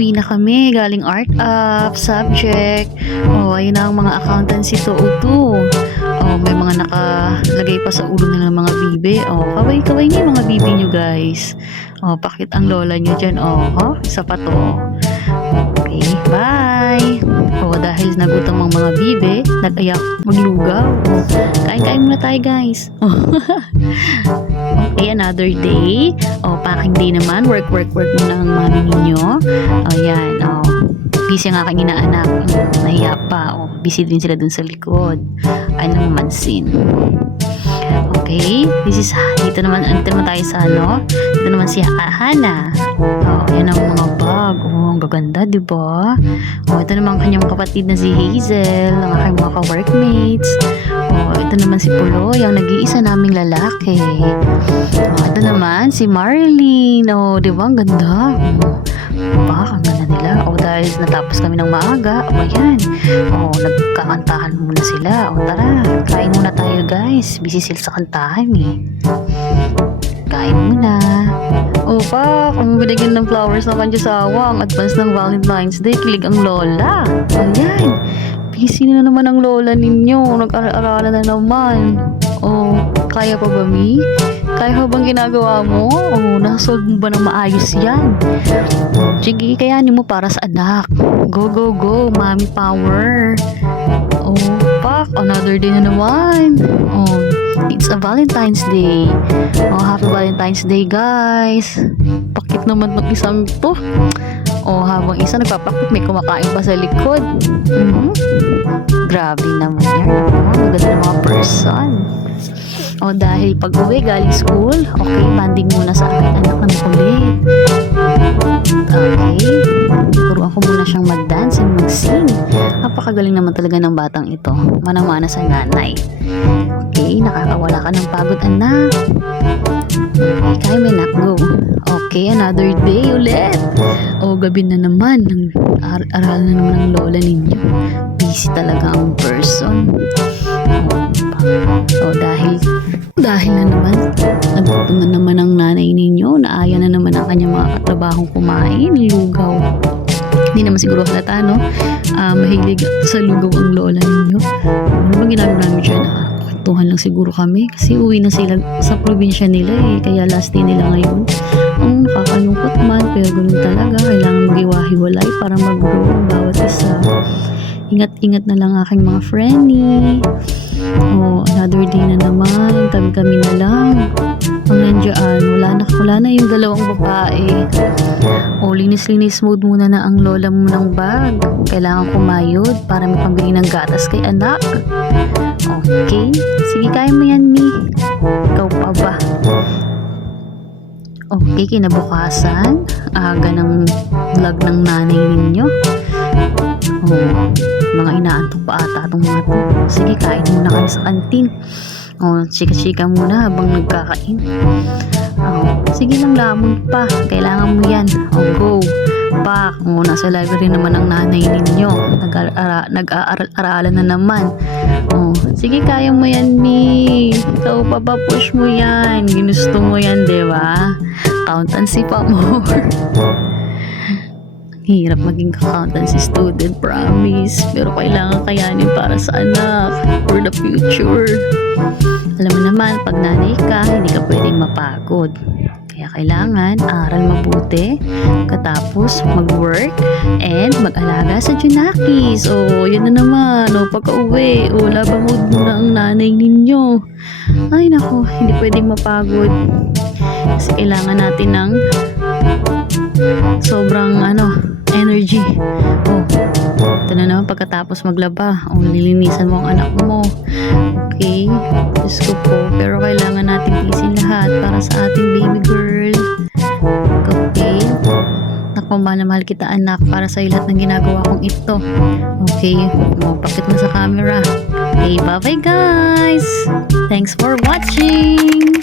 Uwi na kami galing art up, subject. Ayun na ang mga accountancy 202. May mga nakalagay pa sa ulo nila ng mga bibe. Kaway-kaway niyo yung mga bibe nyo guys. Pakit ang lola nyo dyan. Isa pa to. Okay, bye! Dahil nagutom ang mga bibe, nag-ayak maglugaw. Kain-kain muna tayo guys. Okay, another day. Packing day naman. Work muna ang mami ninyo. Yan. Busy ang aking inaanak. Nahiya pa. Busy din sila dun sa likod. Ano mamansin. Okay, dito naman tayo sa Dito naman si Hana. Yan ang mga bag. Ang gaganda, diba? Ito naman kanyang kapatid na si Hazel, ang aking mga ka-workmates. Ito naman si Pulo, yung nag-iisa naming lalaki. Ito naman si Marlene. Diba? Ang ganda. Ang ganda nila. Dahil natapos kami ng maaga. Yan. Nagkakantahan muna sila. Tara, kain muna tayo guys. Busy sila sa kantahan Kain muna. Kung binigyan ng flowers ng kanya sawa, ang advance ng Valentine's Day, kilig ang lola. Ayan. Busy na naman ang lola ninyo. Nag-aral-aralan na naman. Kaya pa ba, Mi? Kaya bang ginagawa mo? Nasolve mo ba na maayos yan? Sige, kayanin mo para sa anak. Go, go, go. Mommy power. Another day na naman. It's a Valentine's Day. Happy Valentine's Day, guys. Pakit naman ng isang to. Habang isa nagpapakit, may kumakain pa sa likod. Grabe naman yan. Maganda ng mga person. Dahil pag uwi galing school, okay, banding muna sa aking anak ng kulit. Okay, turuan ko muna siyang mag-dance and mag-sing. Napakagaling naman talaga ng batang ito. Manang-mana sa nanay. Okay, nakakawala ka ng pagod, anak. Okay, kaya may nak, go. Okay, another day ulit. Gabi na naman. Aral na naman ang lola ninyo. Busy talaga ang person. Dahil na naman, nagutom na naman ang nanay ninyo, naaya na naman ang kanyang mga katrabahong kumain, lugaw. Hindi naman siguro halata, no? Mahilig sa lugaw ang lola ninyo. Ano bang ginagawa namin dyan? Kwentuhan lang siguro kami kasi uwi na sila sa probinsya nila kaya last day nila ngayon. Ang nakakalungkot man, pero ganun talaga. Kailangan mag-iwahiwalay para mag-grow ang bawat isa. Ingat-ingat na lang aking mga friendly. Another day na naman. Kami na lang. Ang nandiyan, wala na yung dalawang babae. Linis-linis mode muna na ang lola mo ng bag. Kailangan kumayod para may pambili ng gatas kay anak. Okay. Sige, kaya mo yan, Mi. Ikaw pa ba? Okay, kinabukasan. Aga ng vlog ng nanay ninyo. Mga inaantok pa ata itong mga to. Sige, kain muna kami sa kantin. Chika-chika muna habang nagkakain. Sige lang, lamon pa. Kailangan mo yan. Go. Nasa library naman ang nanay ninyo. Nag-aaral-aralan na naman. Sige, kaya mo yan, Mi. Ikaw pa ba, push mo yan. Ginusto mo yan, diba? Accountancy pa more. Hirap maging accountancy student, promise. Pero kailangan kayanin para sa anak. For the future. Alam mo naman, pag nanay ka, hindi ka pwedeng mapagod. Kaya kailangan aral mabuti, katapos mag-work, and mag-alaga sa Junakis. Yan na naman. Pagka-uwi, laba mood muna ang nanay ninyo. Ay nako, hindi pwedeng mapagod. Kasi kailangan natin ng sobrang energy. Ito na naman pagkatapos maglaba. Nilinisan mo ang anak mo. Okay, Diyos ko po. Pero kailangan natin tiisin lahat para sa ating baby girl. Okay. Naku, mahal na mahal kita, anak, para sa lahat ng ginagawa kong ito. Okay, pakit mo sa camera. Okay, bye bye guys. Thanks for watching.